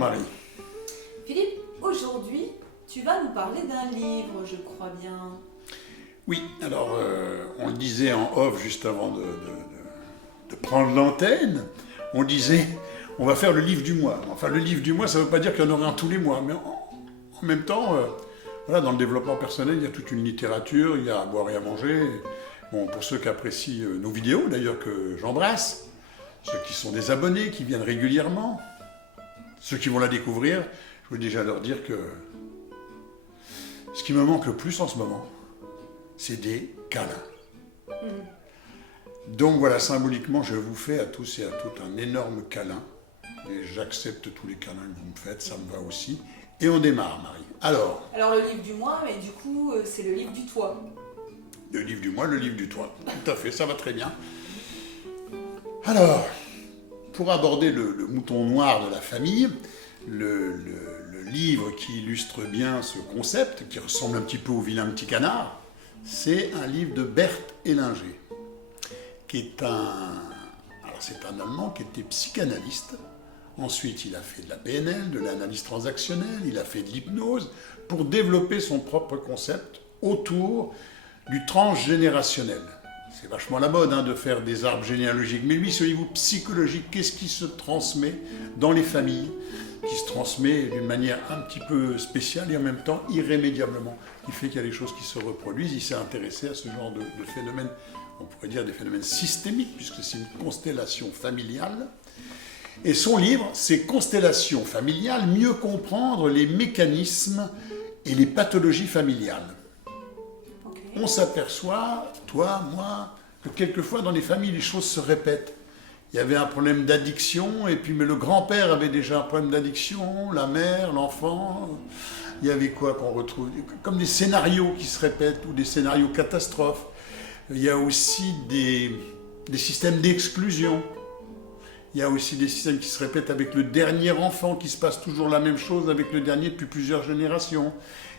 Marie. Philippe, aujourd'hui, tu vas nous parler d'un livre, je crois bien. Oui, alors on le disait en off juste avant de prendre l'antenne. On disait, on va faire le livre du mois. Enfin, le livre du mois, ça ne veut pas dire qu'il y en aurait un tous les mois, mais en même temps, voilà, dans le développement personnel, il y a toute une littérature, il y a à boire et à manger. Bon, pour ceux qui apprécient nos vidéos, d'ailleurs que j'embrasse, ceux qui sont des abonnés, qui viennent régulièrement, ceux qui vont la découvrir, je veux déjà leur dire que ce qui me manque le plus en ce moment, c'est des câlins. Donc voilà, symboliquement, je vous fais à tous et à toutes un énorme câlin. Et j'accepte tous les câlins que vous me faites, ça me va aussi. Et on démarre, Marie. Alors le livre du mois, mais du coup, c'est le livre du toit. Le livre du mois, le livre du toit. Tout à fait, ça va très bien. Alors, pour aborder le mouton noir de la famille, le livre qui illustre bien ce concept, qui ressemble un petit peu au vilain petit canard, c'est un livre de Berthe Hellinger, qui est c'est un Allemand qui était psychanalyste. Ensuite, il a fait de la PNL, de l'analyse transactionnelle, il a fait de l'hypnose, pour développer son propre concept autour du transgénérationnel. C'est vachement la mode de faire des arbres généalogiques, mais lui, ce niveau psychologique, qu'est-ce qui se transmet dans les familles, qui se transmet d'une manière un petit peu spéciale et en même temps irrémédiablement, qui fait qu'il y a des choses qui se reproduisent. Il s'est intéressé à ce genre de phénomènes, on pourrait dire des phénomènes systémiques, puisque c'est une constellation familiale. Et son livre, c'est Constellation familiale, mieux comprendre les mécanismes et les pathologies familiales. Okay. On s'aperçoit, toi, moi, que quelquefois dans les familles, les choses se répètent. Il y avait un problème d'addiction, et puis mais le grand-père avait déjà un problème d'addiction, la mère, l'enfant. Il y avait quoi qu'on retrouve? Comme des scénarios qui se répètent, ou des scénarios catastrophes. Il y a aussi des systèmes d'exclusion. Il y a aussi des systèmes qui se répètent avec le dernier enfant, qui se passe toujours la même chose avec le dernier depuis plusieurs générations.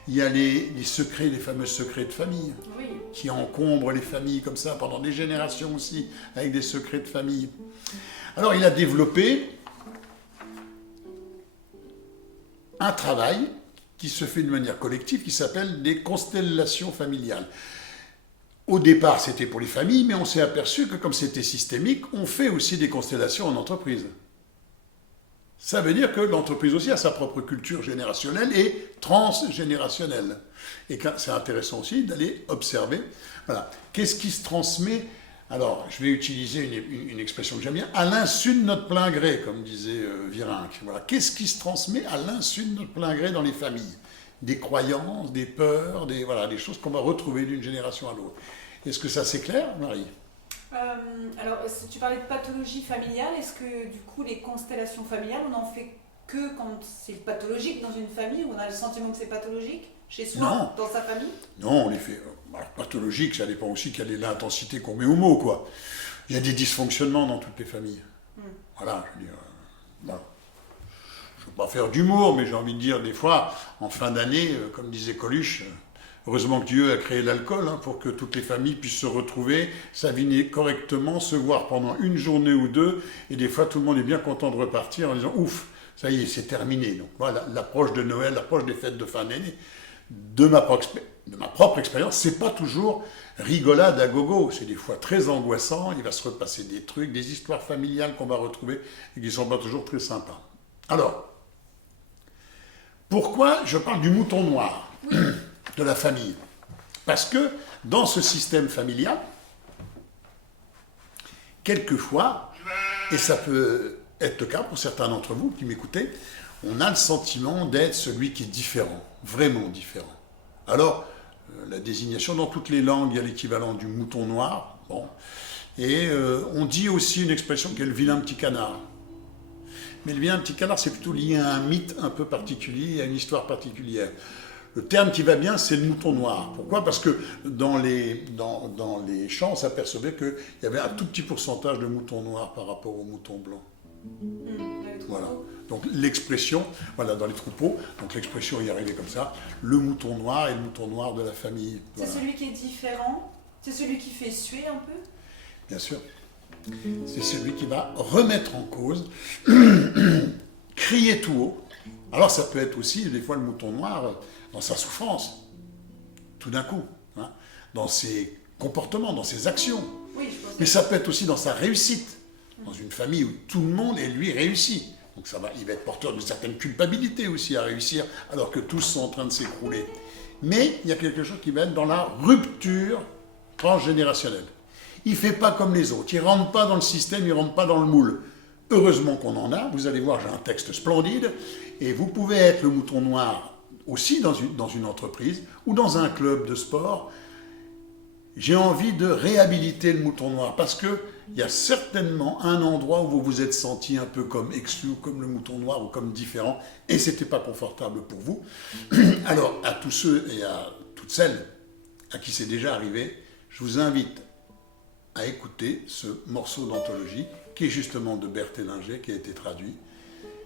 Il y a les secrets, les fameux secrets de famille, Oui. qui encombrent les familles comme ça pendant des générations aussi, avec des secrets de famille. Alors il a développé un travail qui se fait de manière collective, qui s'appelle des constellations familiales. Au départ, c'était pour les familles, mais on s'est aperçu que comme c'était systémique, on fait aussi des constellations en entreprise. Ça veut dire que l'entreprise aussi a sa propre culture générationnelle et transgénérationnelle. Et c'est intéressant aussi d'aller observer. Voilà. Qu'est-ce qui se transmet? Alors, je vais utiliser une expression que j'aime bien, à l'insu de notre plein gré, comme disait Virenque. Voilà. Qu'est-ce qui se transmet à l'insu de notre plein gré dans les familles? Des croyances, des peurs, des choses qu'on va retrouver d'une génération à l'autre. Est-ce que ça c'est clair, Marie? Alors, tu parlais de pathologie familiale. Est-ce que du coup, les constellations familiales, on n'en fait que quand c'est pathologique dans une famille, où on a le sentiment que c'est pathologique chez soi, Non. dans sa famille? Non, on les fait. Alors, pathologique, ça dépend aussi quelle est l'intensité qu'on met au mot, quoi. Il y a des dysfonctionnements dans toutes les familles. Voilà, je veux dire. Voilà. Je ne veux pas faire d'humour, mais j'ai envie de dire, des fois, en fin d'année, comme disait Coluche, heureusement que Dieu a créé l'alcool, pour que toutes les familles puissent se retrouver, s'aviner correctement, se voir pendant une journée ou deux, et des fois, tout le monde est bien content de repartir en disant « Ouf, ça y est, c'est terminé ». Donc voilà, l'approche de Noël, l'approche des fêtes de fin d'année, de ma propre expérience, c'est pas toujours rigolade à gogo, c'est des fois très angoissant, il va se repasser des trucs, des histoires familiales qu'on va retrouver, et qui ne sont pas toujours très sympas. Alors, pourquoi je parle du mouton noir de la famille? Parce que dans ce système familial, quelquefois, et ça peut être le cas pour certains d'entre vous qui m'écoutez, on a le sentiment d'être celui qui est différent, vraiment différent. Alors, la désignation dans toutes les langues, il y a l'équivalent du mouton noir, bon, et on dit aussi une expression qui est le vilain petit canard. Mais le vilain petit canard, c'est plutôt lié à un mythe un peu particulier, à une histoire particulière. Le terme qui va bien, c'est le mouton noir. Pourquoi? Parce que dans les champs, on s'apercevait qu'il y avait un tout petit pourcentage de moutons noirs par rapport aux moutons blancs. Voilà. Donc l'expression, voilà, dans les troupeaux, donc l'expression y arrivait comme ça, le mouton noir et le mouton noir de la famille. Voilà. C'est celui qui est différent? C'est celui qui fait suer un peu? Bien sûr. C'est celui qui va remettre en cause, crier tout haut, Alors ça peut être aussi, des fois, le mouton noir dans sa souffrance, tout d'un coup, hein, dans ses comportements, dans ses actions. Oui, je pense Mais ça peut être aussi dans sa réussite, dans une famille où tout le monde est lui réussi. Donc il va être porteur d'une certaine culpabilité aussi à réussir, alors que tous sont en train de s'écrouler. Mais il y a quelque chose qui va être dans la rupture transgénérationnelle. Il ne fait pas comme les autres, il ne rentre pas dans le système, il ne rentre pas dans le moule. Heureusement qu'on en a, vous allez voir, j'ai un texte splendide, et vous pouvez être le mouton noir aussi dans une entreprise ou dans un club de sport. J'ai envie de réhabiliter le mouton noir parce qu'il y a certainement un endroit où vous vous êtes senti un peu comme exclu, comme le mouton noir ou comme différent, et ce n'était pas confortable pour vous. Alors, à tous ceux et à toutes celles à qui c'est déjà arrivé, je vous invite à écouter ce morceau d'anthologie qui est justement de Berthe Hellinger, qui a été traduit.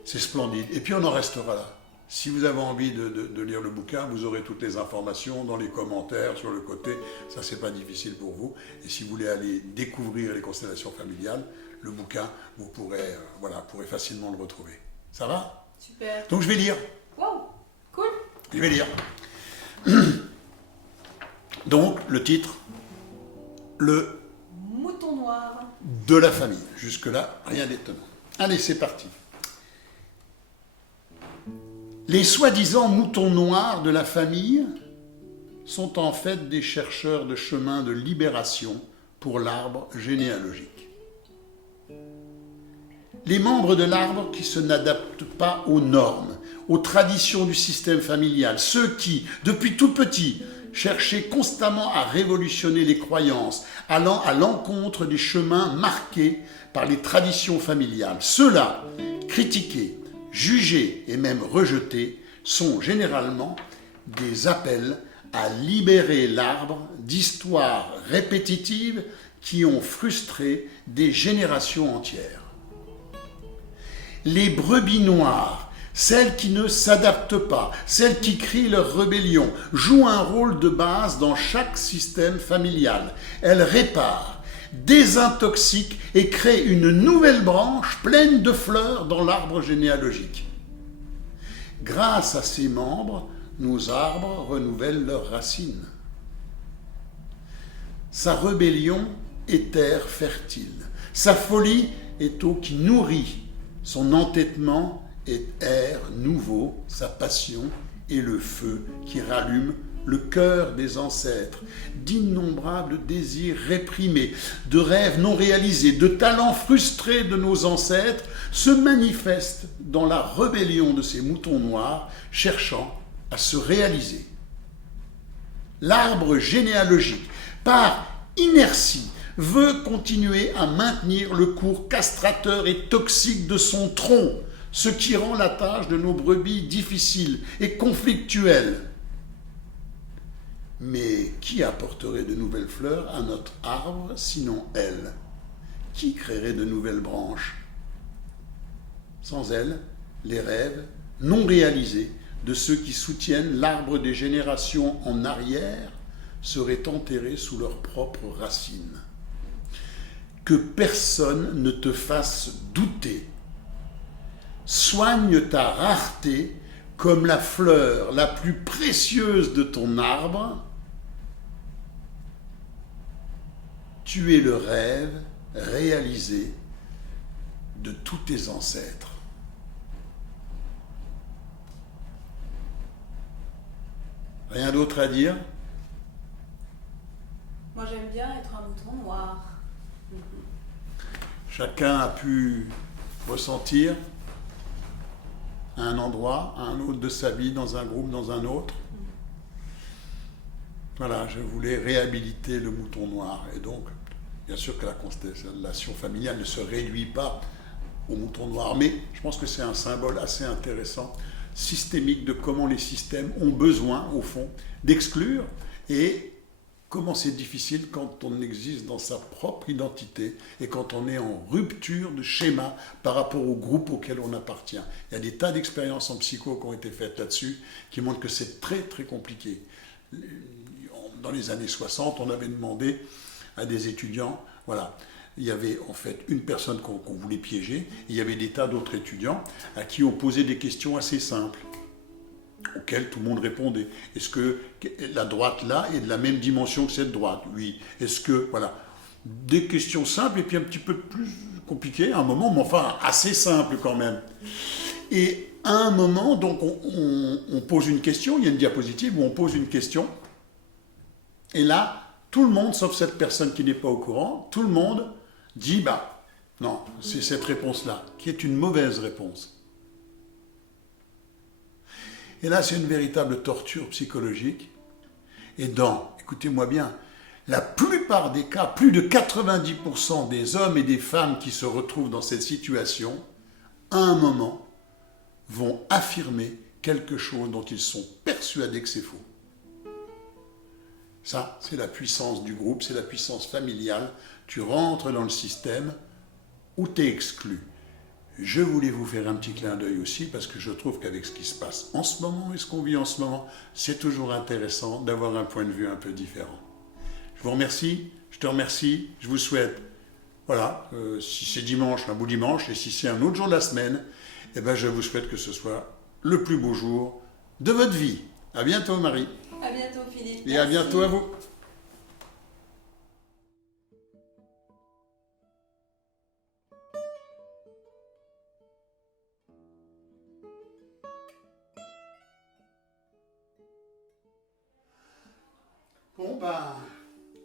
C'est splendide. Et puis on en restera là. Si vous avez envie de lire le bouquin, vous aurez toutes les informations dans les commentaires, sur le côté. Ça, c'est pas difficile pour vous. Et si vous voulez aller découvrir les constellations familiales, le bouquin, vous pourrez facilement le retrouver. Ça va? Super. Donc je vais lire. Wow, cool. Je vais lire. Donc, le titre, le Mouton noir. de la famille. Jusque-là, rien d'étonnant. Allez, c'est parti. Les soi-disant moutons noirs de la famille sont en fait des chercheurs de chemin de libération pour l'arbre généalogique. Les membres de l'arbre qui se n'adaptent pas aux normes, aux traditions du système familial, ceux qui, depuis tout petit, cherchaient constamment à révolutionner les croyances, allant à l'encontre des chemins marqués par les traditions familiales. Ceux-là, critiqués, jugés et même rejetés, sont généralement des appels à libérer l'arbre d'histoires répétitives qui ont frustré des générations entières. Les brebis noires, celles qui ne s'adaptent pas, celles qui crient leur rébellion, jouent un rôle de base dans chaque système familial. Elles réparent, désintoxiquent et créent une nouvelle branche pleine de fleurs dans l'arbre généalogique. Grâce à ces membres, nos arbres renouvellent leurs racines. Sa rébellion est terre fertile. Sa folie est eau qui nourrit. Son entêtement est air nouveau. Sa passion est le feu qui rallume le cœur des ancêtres. D'innombrables désirs réprimés, de rêves non réalisés, de talents frustrés de nos ancêtres se manifestent dans la rébellion de ces moutons noirs cherchant à se réaliser. L'arbre généalogique, par inertie, veut continuer à maintenir le cours castrateur et toxique de son tronc, ce qui rend la tâche de nos brebis difficile et conflictuelle. Mais qui apporterait de nouvelles fleurs à notre arbre sinon elle? Qui créerait de nouvelles branches? Sans elle, les rêves non réalisés de ceux qui soutiennent l'arbre des générations en arrière seraient enterrés sous leurs propres racines. Que personne ne te fasse douter. Soigne ta rareté comme la fleur la plus précieuse de ton arbre. Tu es le rêve réalisé de tous tes ancêtres. Rien d'autre à dire? Moi j'aime bien être un mouton noir. Chacun a pu ressentir à un endroit, à un autre de sa vie, dans un groupe, dans un autre. Voilà, je voulais réhabiliter le mouton noir. Et donc, bien sûr que la constellation familiale ne se réduit pas au mouton noir, mais je pense que c'est un symbole assez intéressant, systémique, de comment les systèmes ont besoin, au fond, d'exclure, et comment c'est difficile quand on existe dans sa propre identité et quand on est en rupture de schéma par rapport au groupe auquel on appartient. Il y a des tas d'expériences en psycho qui ont été faites là-dessus, qui montrent que c'est très très compliqué. Dans les années 60, on avait demandé à des étudiants, voilà, il y avait en fait une personne qu'on voulait piéger, et il y avait des tas d'autres étudiants à qui on posait des questions assez simples, auxquelles tout le monde répondait. Est-ce que la droite là est de la même dimension que cette droite? Oui. Est-ce que, voilà, des questions simples et puis un petit peu plus compliquées à un moment, mais enfin assez simples quand même. Et à un moment, donc on pose une question, il y a une diapositive où on pose une question, et là, tout le monde, sauf cette personne qui n'est pas au courant, tout le monde dit, bah, non, c'est cette réponse-là, qui est une mauvaise réponse. Et là, c'est une véritable torture psychologique. Et écoutez-moi bien, la plupart des cas, plus de 90% des hommes et des femmes qui se retrouvent dans cette situation, à un moment, vont affirmer quelque chose dont ils sont persuadés que c'est faux. Ça, c'est la puissance du groupe, c'est la puissance familiale. Tu rentres dans le système où tu es exclu. Je voulais vous faire un petit clin d'œil aussi, parce que je trouve qu'avec ce qui se passe en ce moment et ce qu'on vit en ce moment, c'est toujours intéressant d'avoir un point de vue un peu différent. Je vous remercie, je te remercie, je vous souhaite, voilà, si c'est dimanche, un beau dimanche, et si c'est un autre jour de la semaine, eh ben je vous souhaite que ce soit le plus beau jour de votre vie. À bientôt Marie. À bientôt Philippe. Et à bientôt à vous. Bon bah,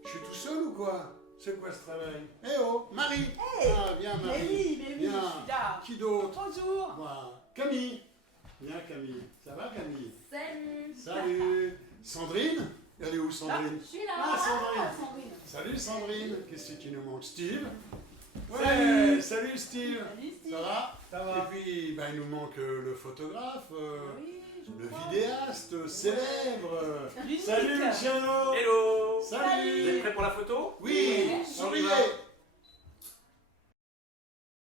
je suis tout seul ou quoi? C'est quoi ce travail? Eh oh, Marie! Hey. Ah, viens Marie! Mais oui, Viens. je suis là. Qui d'autre? Bonjour. Voilà. Camille! Viens Camille. Ça va Camille? Salut. Salut! Sandrine? Elle est où Ah, Sandrine? Je suis là. Ah, Sandrine. Sandrine. Salut Sandrine! Qu'est-ce qui nous manque? Steve? Ouais, Salut. salut Steve! Salut Steve. Ça va? Ça va. Et puis, ben, il nous manque le photographe, Oui, je le crois. vidéaste célèbre. L'unique. Salut Luciano! Hello. Salut! Vous êtes prêts pour la photo? Oui, Ouais. souriez!